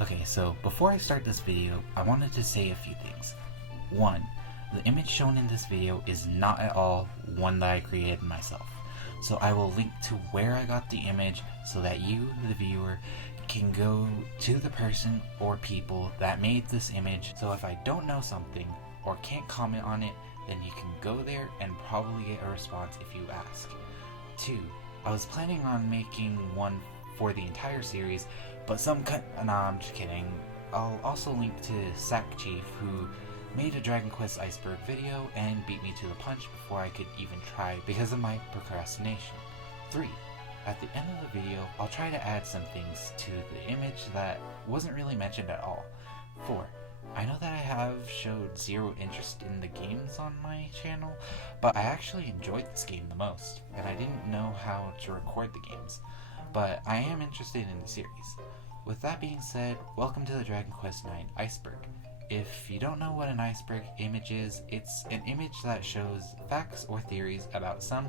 Okay, so before I start this video, I wanted to say a few things. One, the image shown in this video is not at all one that I created myself. So I will link to where I got the image so that you, the viewer, can go to the person or people that made this image. So if I don't know something or can't comment on it, then you can go there and probably get a response if you ask. 2, I was planning on making one for the entire series, but nah, I'm just kidding. I'll also link to Sack Chief, who made a Dragon Quest Iceberg video and beat me to the punch before I could even try because of my procrastination. 3, at the end of the video, I'll try to add some things to the image that wasn't really mentioned at all. 4, I know that I have showed zero interest in the games on my channel, but I actually enjoyed this game the most, and I didn't know how to record the games, but I am interested in the series. With that being said, welcome to the Dragon Quest IX Iceberg. If you don't know what an iceberg image is, it's an image that shows facts or theories about some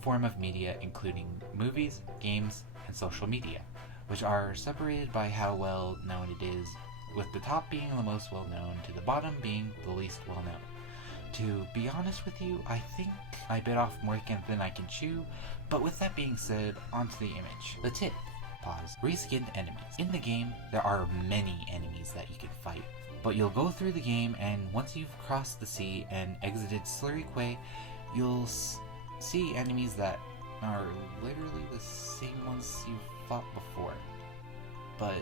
form of media, including movies, games, and social media, which are separated by how well known it is, with the top being the most well known to the bottom being the least well known. To be honest with you, I think I bit off more than I can chew, but with that being said, onto the image. The tip. Pause. Reskinned enemies. In the game, there are many enemies that you can fight, but you'll go through the game, and once you've crossed the sea and exited Slurry Quay, you'll see enemies that are literally the same ones you fought before, but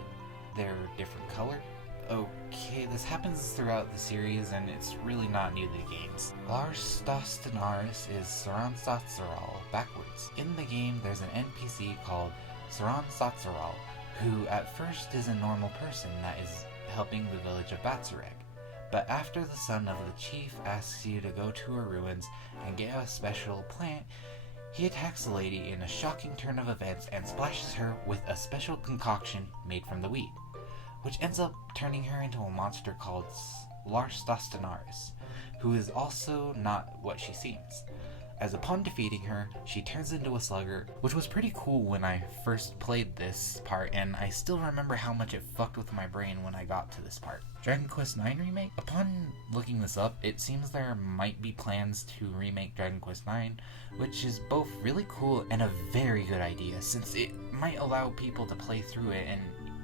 they're different color. Okay, this happens throughout the series, and it's really not new to the games. Lars Stostanaris is Saran Satsaral backwards. In the game, there's an NPC called Saran Satsaral, who at first is a normal person that is helping the village of Batsareg. But after the son of the chief asks you to go to her ruins and get a special plant, he attacks the lady in a shocking turn of events and splashes her with a special concoction made from the weed, which ends up turning her into a monster called Lars Stostanaris, who is also not what she seems. As upon defeating her, she turns into a slugger, which was pretty cool when I first played this part, and I still remember how much it fucked with my brain when I got to this part. Dragon Quest IX Remake? Upon looking this up, it seems there might be plans to remake Dragon Quest IX, which is both really cool and a very good idea, since it might allow people to play through it and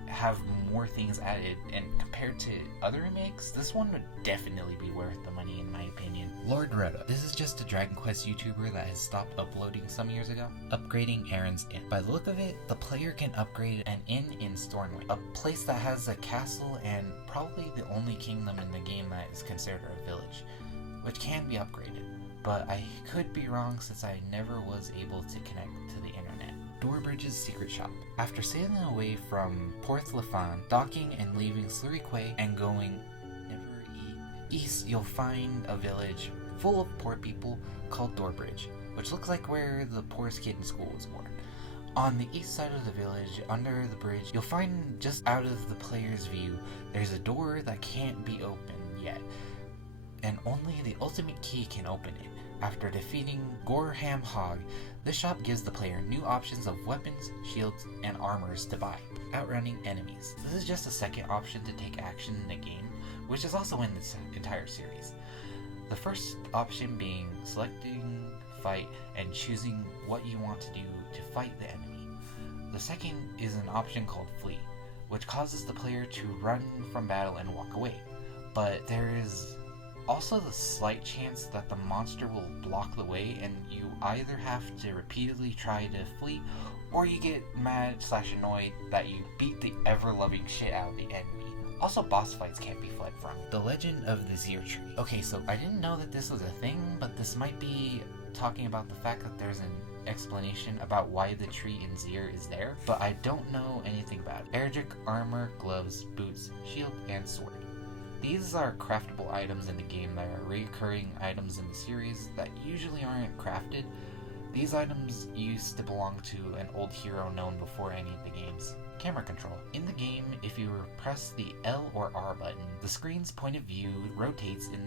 have more things added, and compared to other remakes, this one would definitely be worth the money in my opinion. Lord Retta. This is just a Dragon Quest YouTuber that has stopped uploading some years ago. Upgrading Aaron's Inn. By the look of it, the player can upgrade an inn in Stornwind, a place that has a castle and probably the only kingdom in the game that is considered a village, which can be upgraded, but I could be wrong since I never was able to connect to the internet. Doorbridge's Secret Shop. After sailing away from Porth Lefan, docking and leaving Slurry Quay and going east, you'll find a village full of poor people called Doorbridge, which looks like where the poorest kid in school was born. On the east side of the village, under the bridge, you'll find just out of the player's view, there's a door that can't be opened yet, and only the ultimate key can open it. After defeating Gorham Hog, this shop gives the player new options of weapons, shields, and armors to buy, outrunning enemies. This is just a second option to take action in the game, which is also in this entire series. The first option being selecting, fight, and choosing what you want to do to fight the enemy. The second is an option called flee, which causes the player to run from battle and walk away, but there is also the slight chance that the monster will block the way and you either have to repeatedly try to flee, or you get mad/annoyed that you beat the ever-loving shit out of the enemy. Also, boss fights can't be fled from. The Legend of the Zir Tree. Okay, so I didn't know that this was a thing, but this might be talking about the fact that there's an explanation about why the tree in Zir is there, but I don't know anything about it. Erdrick armor, gloves, boots, shield, and sword. These are craftable items in the game that are recurring items in the series that usually aren't crafted. These items used to belong to an old hero known before any of the games. Camera control. In the game, if you press the L or R button, the screen's point of view rotates in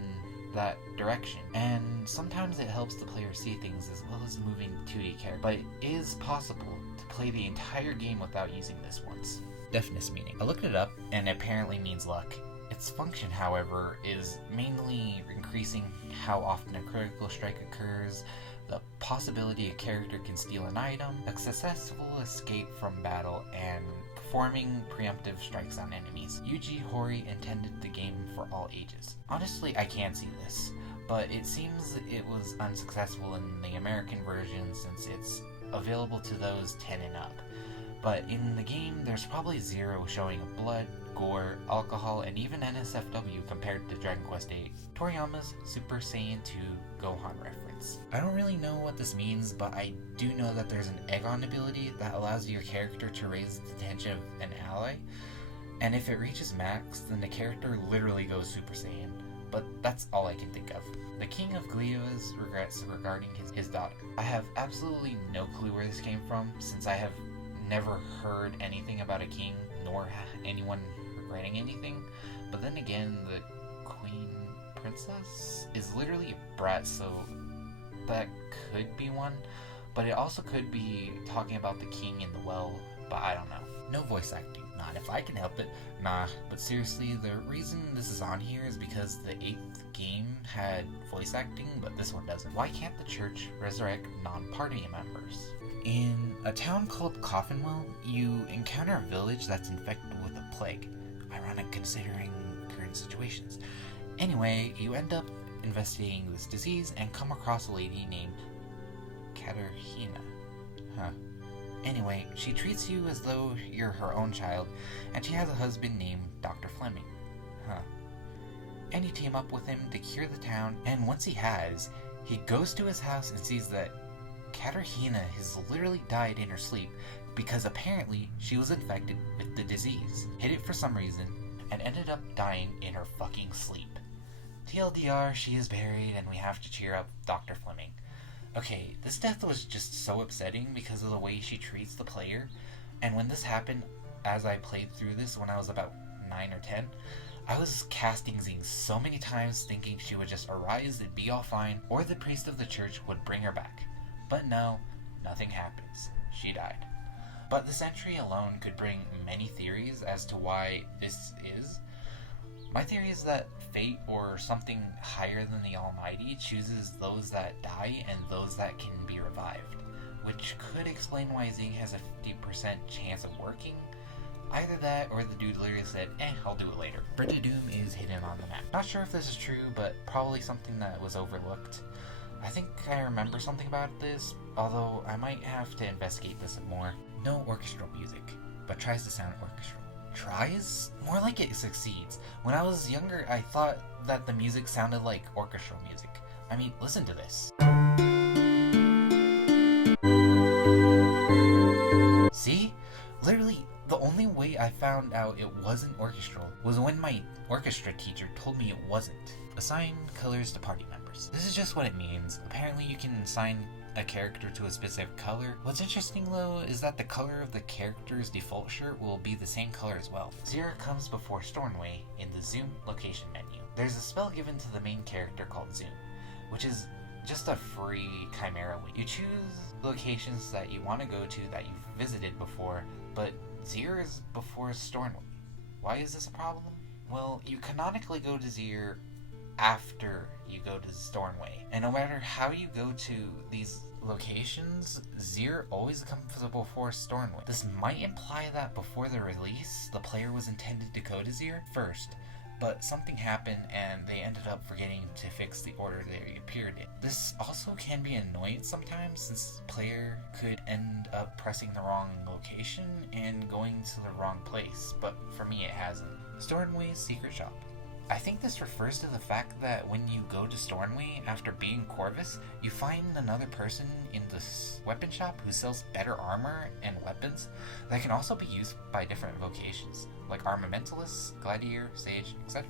that direction, and sometimes it helps the player see things as well as moving 2D characters, but it is possible to play the entire game without using this once. deafness meaning. I looked it up, and it apparently means luck. Its function, however, is mainly increasing how often a critical strike occurs, the possibility a character can steal an item, a successful escape from battle, and performing preemptive strikes on enemies. Yuji Horii intended the game for all ages. Honestly, I can't see this, but it seems it was unsuccessful in the American version since it's available to those 10 and up. But in the game, there's probably zero showing of blood, gore, alcohol, and even NSFW compared to Dragon Quest VIII. Toriyama's Super Saiyan 2 Gohan reference. I don't really know what this means, but I do know that there's an egg-on ability that allows your character to raise the attention of an ally, and if it reaches max, then the character literally goes Super Saiyan. But that's all I can think of. The King of Glio's regrets regarding his daughter. I have absolutely no clue where this came from, since I have never heard anything about a king, nor anyone regretting anything. But then again, the Queen Princess is literally a brat, so that could be one. But it also could be talking about the king in the well, but I don't know. No voice acting. Not if I can help it. Nah, but seriously, the reason this is on here is because the 8th game had voice acting, but this one doesn't. Why can't the church resurrect non-party members? In a town called Coffinwell, you encounter a village that's infected with a plague. Ironic considering current situations. Anyway, you end up investigating this disease and come across a lady named Katarina. Anyway, she treats you as though you're her own child, and she has a husband named Dr. Fleming. And you team up with him to cure the town, and once he has, he goes to his house and sees that Katarina has literally died in her sleep because apparently she was infected with the disease, hid it for some reason, and ended up dying in her fucking sleep. TLDR, she is buried and we have to cheer up Dr. Fleming. Okay, this death was just so upsetting because of the way she treats the player, and when this happened, as I played through this when I was about 9 or 10, I was casting Zing so many times thinking she would just arise and be all fine, or the priest of the church would bring her back. But no, nothing happens. She died. But this entry alone could bring many theories as to why this is. My theory is that fate or something higher than the Almighty chooses those that die and those that can be revived, which could explain why Zing has a 50% chance of working. Either that or the dude literally said, I'll do it later. Bridge of Doom is hidden on the map. Not sure if this is true, but probably something that was overlooked. I think I remember something about this, although I might have to investigate this more. No orchestral music, but tries to sound orchestral. Tries? More like it succeeds. When I was younger, I thought that the music sounded like orchestral music. I mean, listen to this. See? Literally, the only way I found out it wasn't orchestral was when my orchestra teacher told me it wasn't. Assign colors to party members. This is just what it means. Apparently you can assign a character to a specific color. What's interesting though is that the color of the character's default shirt will be the same color as well. Zira comes before Stornway in the Zoom location menu. There's a spell given to the main character called Zoom, which is just a free chimera wing. You choose locations that you want to go to that you've visited before, but Zir is before Stornway. Why is this a problem? Well, you canonically go to Zir after you go to Stornway, and no matter how you go to these locations, Zir always comes before Stornway. This might imply that before the release, the player was intended to go to Zir first, but something happened and they ended up forgetting to fix the order they appeared in. This also can be annoying sometimes, since the player could end up pressing the wrong location and going to the wrong place, but for me it hasn't. Stornway's secret shop. I think this refers to the fact that when you go to Stornway after being Corvus, you find another person in this weapon shop who sells better armor and weapons that can also be used by different vocations, like Armamentalists, Gladiator, Sage, etc.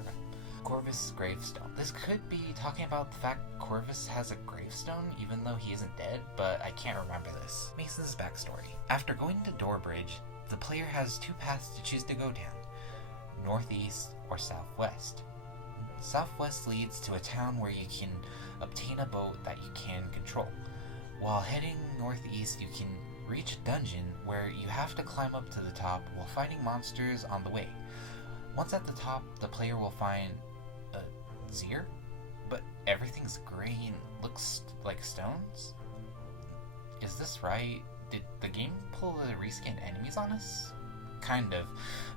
Corvus' gravestone. This could be talking about the fact Corvus has a gravestone even though he isn't dead, but I can't remember this. Mason's backstory. After going to Doorbridge, the player has two paths to choose to go down: northeast or southwest. Southwest leads to a town where you can obtain a boat that you can control, while heading northeast you can reach a dungeon where you have to climb up to the top while fighting monsters on the way. Once at the top, the player will find a Zir, but everything's gray and looks like stones? Is this right? Did the game pull the reskinned enemies on us? Kind of,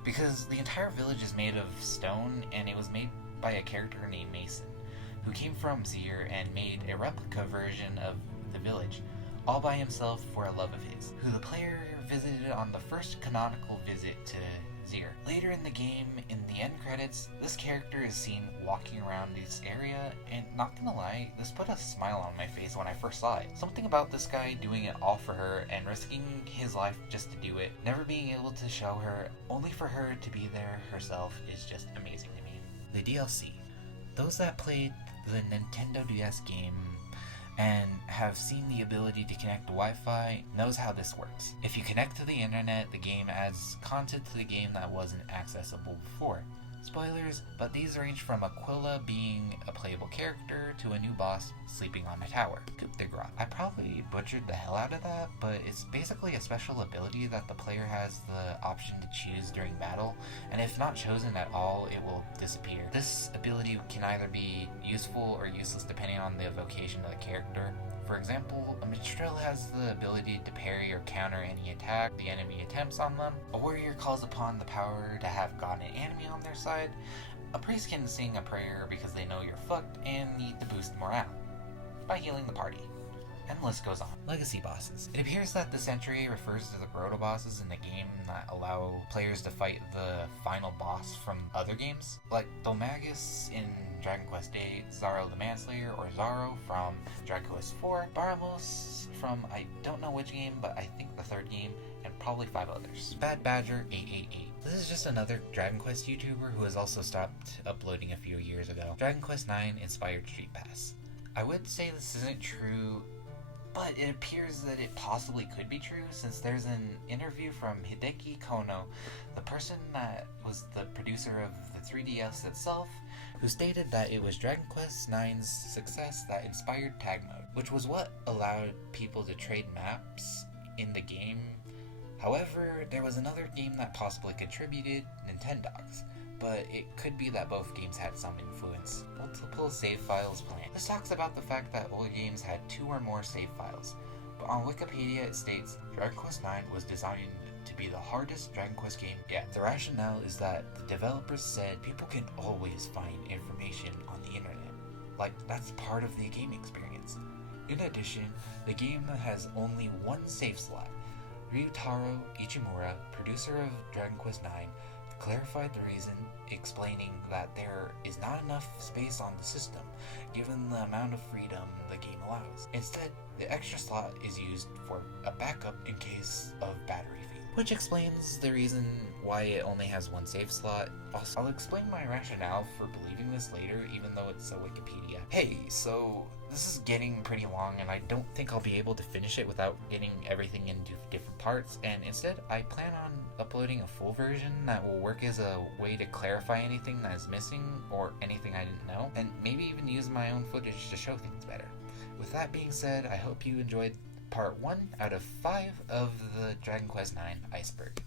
because the entire village is made of stone, and it was made by a character named Mason, who came from Zir and made a replica version of the village, all by himself for a love of his, who the player visited on the first canonical visit to Zir. Later in the game, in the end credits, this character is seen walking around this area, and not gonna lie, this put a smile on my face when I first saw it. Something about this guy doing it all for her and risking his life just to do it, never being able to show her, only for her to be there herself, is just amazing to me. The DLC. Those that played the Nintendo DS game and have seen the ability to connect to Wi-Fi knows how this works. If you connect to the internet, the game adds content to the game that wasn't accessible before. Spoilers, but these range from Aquila being a playable character to a new boss sleeping on a tower, Coup de Grace. I probably butchered the hell out of that, but it's basically a special ability that the player has the option to choose during battle, and if not chosen at all, it will disappear. This ability can either be useful or useless depending on the vocation of the character. For example, a Minstrel has the ability to parry or counter any attack the enemy attempts on them. A warrior calls upon the power to have got an enemy on their side. A priest can sing a prayer because they know you're fucked and need to boost morale by healing the party. And the list goes on. Legacy bosses. It appears that this entry refers to the proto bosses in the game that allow players to fight the final boss from other games, like Domagus in Dragon Quest VIII, Zaro the Manslayer, or Zaro from Dragon Quest IV, Baramos from I don't know which game, but I think the third game, and probably 5 others. Bad Badger 888. This is just another Dragon Quest YouTuber who has also stopped uploading a few years ago. Dragon Quest IX inspired Street Pass. I would say this isn't true, but it appears that it possibly could be true, since there's an interview from Hideki Kono, the person that was the producer of the 3DS itself, who stated that it was Dragon Quest IX's success that inspired tag mode, which was what allowed people to trade maps in the game. However, there was another game that possibly contributed, Nintendogs, but it could be that both games had some influence. Multiple save files planned. This talks about the fact that older games had 2 or more save files, but on Wikipedia it states Dragon Quest IX was designed to be the hardest Dragon Quest game yet. The rationale is that the developers said people can always find information on the internet. Like, that's part of the game experience. In addition, the game has only 1 save slot. Ryutaro Ichimura, producer of Dragon Quest IX, clarified the reason, explaining that there is not enough space on the system, given the amount of freedom the game allows. Instead, the extra slot is used for a backup in case of battery failure, which explains the reason why it only has 1 save slot. Also, I'll explain my rationale for believing this later, even though it's a Wikipedia. Hey, so this is getting pretty long, and I don't think I'll be able to finish it without getting everything into different parts, and instead I plan on uploading a full version that will work as a way to clarify anything that is missing or anything I didn't know, and maybe even use my own footage to show things better. With that being said, I hope you enjoyed part 1 out of 5 of the Dragon Quest IX Iceberg.